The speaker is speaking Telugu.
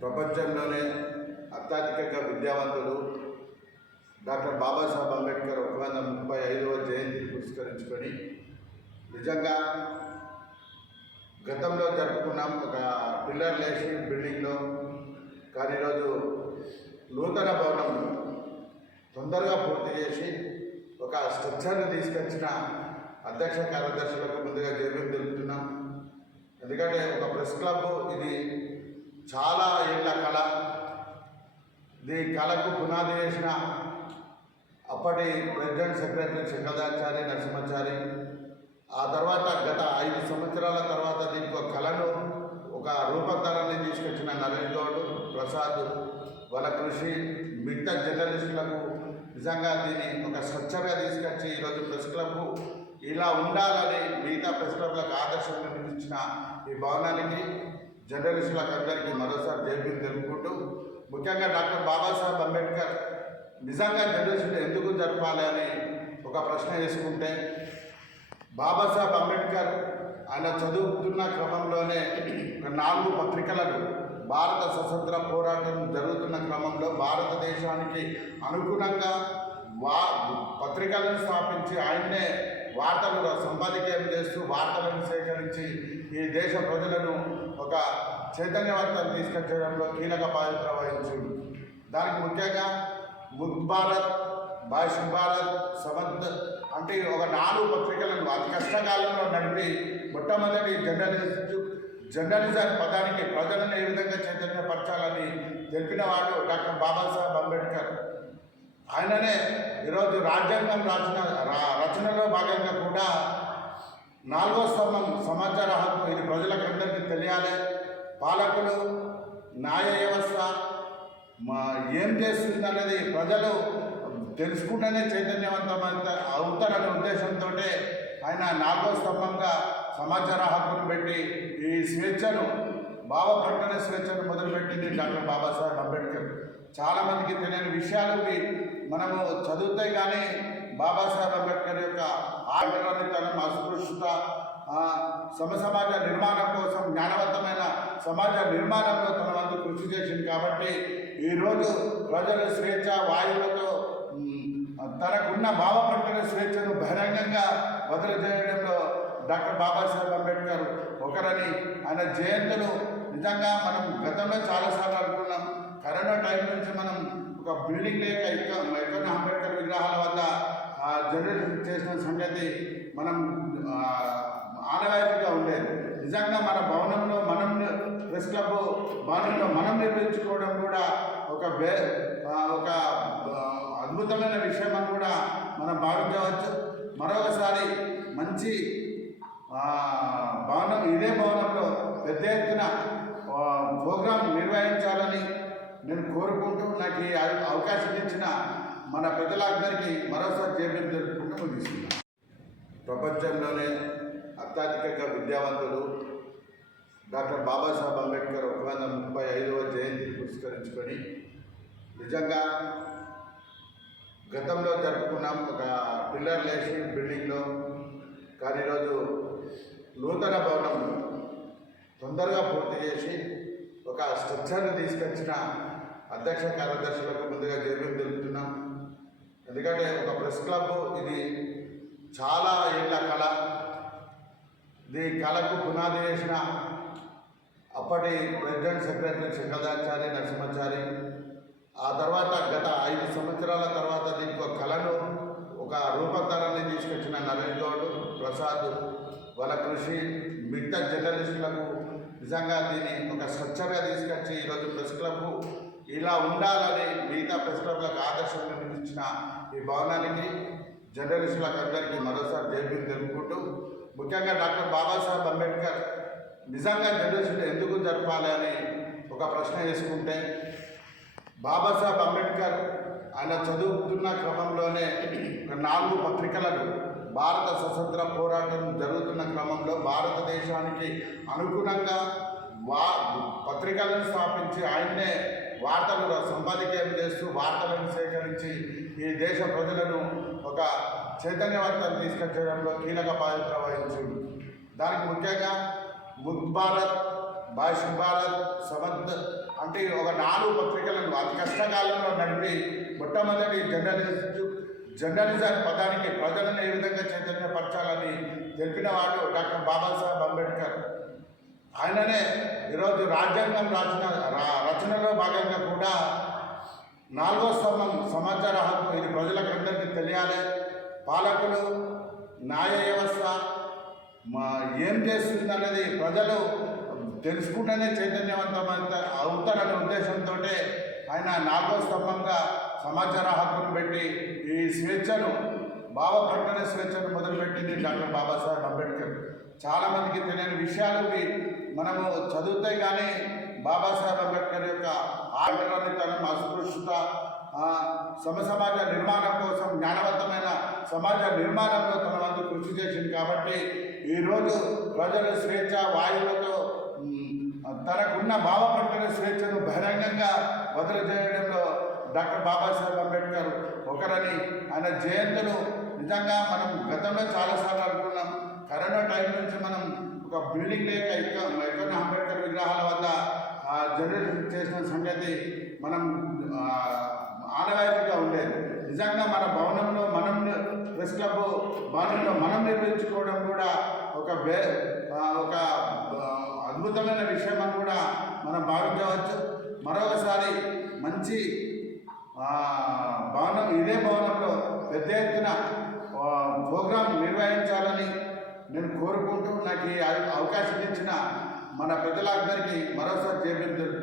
ప్రపంచంలోనే అత్యధికంగా విద్యావంతులు డాక్టర్ బాబాసాహెబ్ అంబేద్కర్ 135వ జయంతిని పురస్కరించుకొని నిజంగా గతంలో జరుపుకున్నాం ఒక పిల్లర్ లేసి బిల్డింగ్లో. కానీ ఈరోజు నూతన భవనం తొందరగా పూర్తి చేసి ఒక స్ట్రక్చర్ని తీసుకొచ్చిన అధ్యక్ష కార్యదర్శులకు ముందుగా జైలు తెలుపుతున్నాం. ఎందుకంటే ఒక ప్రెస్ క్లబ్ ఇది చాలా ఏళ్ళ కళ. ఈ కళకు పునాది వేసిన అప్పటి ప్రెసిడెంట్ సెక్రటరీ శంకరాచారి నరసింహాచారి. ఆ తర్వాత గత 5 సంవత్సరాల తర్వాత దీనికి ఒక కళను ఒక రూపకల్పనని తీసుకొచ్చిన నరేష్ గౌడ్, ప్రసాద్ వాళ్ళ కృషి, మిగతా జర్నలిస్టులకు నిజంగా దీన్ని ఒక స్ట్రక్చర్గా తీసుకొచ్చి ఈరోజు ప్రెస్ క్లబ్ ఇలా ఉండాలని మిగతా ప్రెస్ క్లబ్లకు ఆదర్శంగా నిలిచిన ఈ భవనానికి జర్నలిస్టులకు అందరికీ మరోసారి జైలు తెలుపుకుంటూ, ముఖ్యంగా డాక్టర్ బాబాసాహెబ్ అంబేద్కర్ నిజంగా జర్నలిస్టులు ఎందుకు జరపాలి అని ఒక ప్రశ్న వేసుకుంటే, బాబాసాహెబ్ అంబేద్కర్ ఆయన చదువుతున్న క్రమంలోనే 4 పత్రికలను భారత స్వతంత్ర పోరాటం జరుగుతున్న క్రమంలో భారతదేశానికి అనుగుణంగా పత్రికలను స్థాపించి ఆయన్నే వార్తలు సంపాదకీయం చేస్తూ వార్తలను సేకరించి ఈ దేశ ప్రజలను ఒక చైతన్యవంతం తీసుకొచ్చడంలో కీలక బాధ్యత వహించింది. దానికి ముఖ్యంగా ముక్త్ భారత్, భాష్ భారత్, సమద్ అంటే ఒక 4 పత్రికలను అతి కష్టకాలంలో నడిపి మొట్టమొదటి జర్నలిజం పదానికి ప్రజలను ఏ విధంగా చైతన్యపరచాలని తెలిపిన వాడు డాక్టర్ బాబాసాహెబ్ అంబేద్కర్. ఆయననే ఈరోజు రాజ్యాంగం రచనలో భాగంగా కూడా 4వ స్తంభం సమాచార హక్కు, ఇది ప్రజలకు అందరికీ తెలియాలి. పాలకులు, న్యాయ వ్యవస్థ ఏం చేస్తుంది అనేది ప్రజలు తెలుసుకుంటేనే చైతన్యవంతమైన అవుతారనే ఉద్దేశంతో ఆయన 4వ స్తంభంగా సమాచార హక్కును పెట్టి ఈ స్వేచ్ఛను, భావ ప్రకటన స్వేచ్ఛను మొదలుపెట్టింది డాక్టర్ బాబాసాహెబ్ అంబేద్కర్. చాలామందికి తెలియని విషయాలు మనము చదివితే కానీ బాబాసాహెబ్ అంబేద్కర్ యొక్క ఆగ్రహతనం, అస్పృశ్యత, సమాజ నిర్మాణం కోసం జ్ఞానవంతమైన సమాజ నిర్మాణంలో తన వంతు కృషి చేసింది. కాబట్టి ఈరోజు ప్రజల స్వేచ్ఛ వాయువులతో తనకున్న భావ ప్రకటన స్వేచ్ఛను బహిరంగంగా వదిలిచేయడంలో డాక్టర్ బాబాసాహెబ్ అంబేద్కర్ ఒకరని. ఆయన జయంతులు నిజంగా మనం గతంలో చాలాసార్లు అనుకున్నాం. కరోనా టైం నుంచి మనం ఒక బిల్డింగ్ లేక ఎక్కడ అంబేద్కర్ విగ్రహాల వద్ద జనరేషన్ చేసిన సంగతి మనం ఆనవాయితీగా ఉండేది. నిజంగా మన భవనంలో మనం ప్రెస్ క్లబ్ భవనంలో మనం నిర్మించుకోవడం కూడా ఒక అద్భుతమైన విషయం అని కూడా మనం భావించవచ్చు. మరొకసారి మంచి భవనం, ఇదే భవనంలో పెద్ద ఎత్తున ప్రోగ్రాం నిర్వహించాలని నేను కోరుకుంటూ నాకు ఈ అవకాశం ఇచ్చిన మన పెద్దలందరికీ మరోసారి జైలు జరుపుకుంటూ ముగిస్తున్నాను. ప్రపంచంలోనే అత్యధికంగా విద్యావంతులు డాక్టర్ బాబాసాహెబ్ అంబేద్కర్ 135వ జయంతిని పురస్కరించుకొని నిజంగా గతంలో జరుపుకున్నాం ఒక పిల్లర్ లేసి బిల్డింగ్లో. కానీ ఈరోజు నూతన భవనం తొందరగా పూర్తి చేసి ఒక స్ట్రక్చర్ని తీసుకొచ్చిన అధ్యక్ష కార్యదర్శులకు ముందుగా జైలు తెలుపుతున్నాం. ఎందుకంటే ఒక ప్రెస్ క్లబ్ ఇది చాలా ఏళ్ళ కళ. ఈ కళకు పునాది వేసిన అప్పటి ప్రెసిడెంట్ సెక్రటరీ శంకరాచారి నరసింహాచారి. ఆ తర్వాత గత 5 సంవత్సరాల తర్వాత దీనికి ఒక కళను ఒక రూపకల్పనని తీసుకొచ్చిన నరేష్ గౌడ్, ప్రసాద్ వాళ్ళ కృషి, మిగతా జర్నలిస్టులకు నిజంగా దీన్ని ఒక స్ట్రక్చర్గా తీసుకొచ్చి ఈరోజు ప్రెస్ క్లబ్ ఇలా ఉండాలని మిగతా ప్రెస్ క్లబ్లకు ఆదర్శంగా నిలిచిన ఈ భవనానికి జర్నలిస్టులకు అందరికీ మరోసారి జైలు తెలుపుకుంటూ, ముఖ్యంగా డాక్టర్ బాబాసాహెబ్ అంబేద్కర్ నిజంగా జర్నలిస్టులు ఎందుకు జరపాలి అని ఒక ప్రశ్న వేసుకుంటే, బాబాసాహెబ్ అంబేద్కర్ ఆయన చదువుతున్న క్రమంలోనే 4 పత్రికలను భారత స్వతంత్ర పోరాటం జరుగుతున్న క్రమంలో భారతదేశానికి అనుగుణంగా పత్రికలను స్థాపించి ఆయన్నే వార్తలు సంపాదకీయం చేస్తూ వార్తలను సేకరించి ఈ దేశ ప్రజలను ఒక చైతన్యవంతం తీసుకొచ్చడంలో కీలక బాధ్యత వహించింది. దానికి ముఖ్యంగా ముక్త్ భారత్, భాష్ భారత్, సమద్ అంటే ఒక 4 పత్రికలను అతి కష్టకాలంలో నడిపి మొట్టమొదటి జర్నలిజం పదానికి ప్రజలను ఏ విధంగా చైతన్యపరచాలని తెలిపినవాడు డాక్టర్ బాబాసాహెబ్ అంబేద్కర్. ఆయననే ఈరోజు రాజ్యాంగం రచనలో భాగంగా కూడా 4వ స్తంభం సమాచార హక్కు, ఇది ప్రజలకు అందరికీ తెలియాలి. పాలకులు, న్యాయ వ్యవస్థ ఏం చేస్తుంది అనేది ప్రజలు తెలుసుకుంటేనే చైతన్యవంతమైన అవుతారనే ఉద్దేశంతో ఆయన 4వ స్తంభంగా సమాచార హక్కును పెట్టి ఈ స్వేచ్ఛను, భావ ప్రకటన స్వేచ్ఛను మొదలుపెట్టింది డాక్టర్ బాబాసాహెబ్ అంబేద్కర్. చాలామందికి తెలియని విషయాలు మనము చదివితే కానీ బాబాసాహెబ్ అంబేద్కర్ యొక్క ఆటలనితనం, అస్పృశ్యత, సమాజ నిర్మాణం కోసం జ్ఞానవంతమైన సమాజ నిర్మాణంలో తన వంతు కృషి చేసింది. కాబట్టి ఈరోజు ప్రజల స్వేచ్ఛ వాయువులతో తనకున్న భావ ప్రకటన స్వేచ్ఛను బహిరంగంగా వదిలిచేయడంలో డాక్టర్ బాబాసాహెబ్ అంబేద్కర్ ఒకరని, ఆయన జయంతులు నిజంగా మనం గతంలో చాలాసార్లు అనుకున్నాం. కరోనా టైం నుంచి మనం ఒక బిల్డింగ్ లేక ఎక్కడ అంబేద్కర్ విగ్రహాల వద్ద జనరేషన్ చేసిన సంగతి మనం ఆనవాయితీగా ఉండేది. నిజంగా మన భవనంలో మనం ప్రెస్ క్లబ్ భవనంలో మనం నిర్వహించుకోవడం కూడా ఒక అద్భుతమైన విషయం అని కూడా మనం భావించవచ్చు. మరొకసారి మంచి భవనం, ఇదే భవనంలో పెద్ద ఎత్తున ప్రోగ్రాం నిర్వహించాలని నేను కోరుకుంటూ నాకు ఈ అవకాశం ఇచ్చిన మన పెద్దలందరికీ మరోసారి జై భీమ్.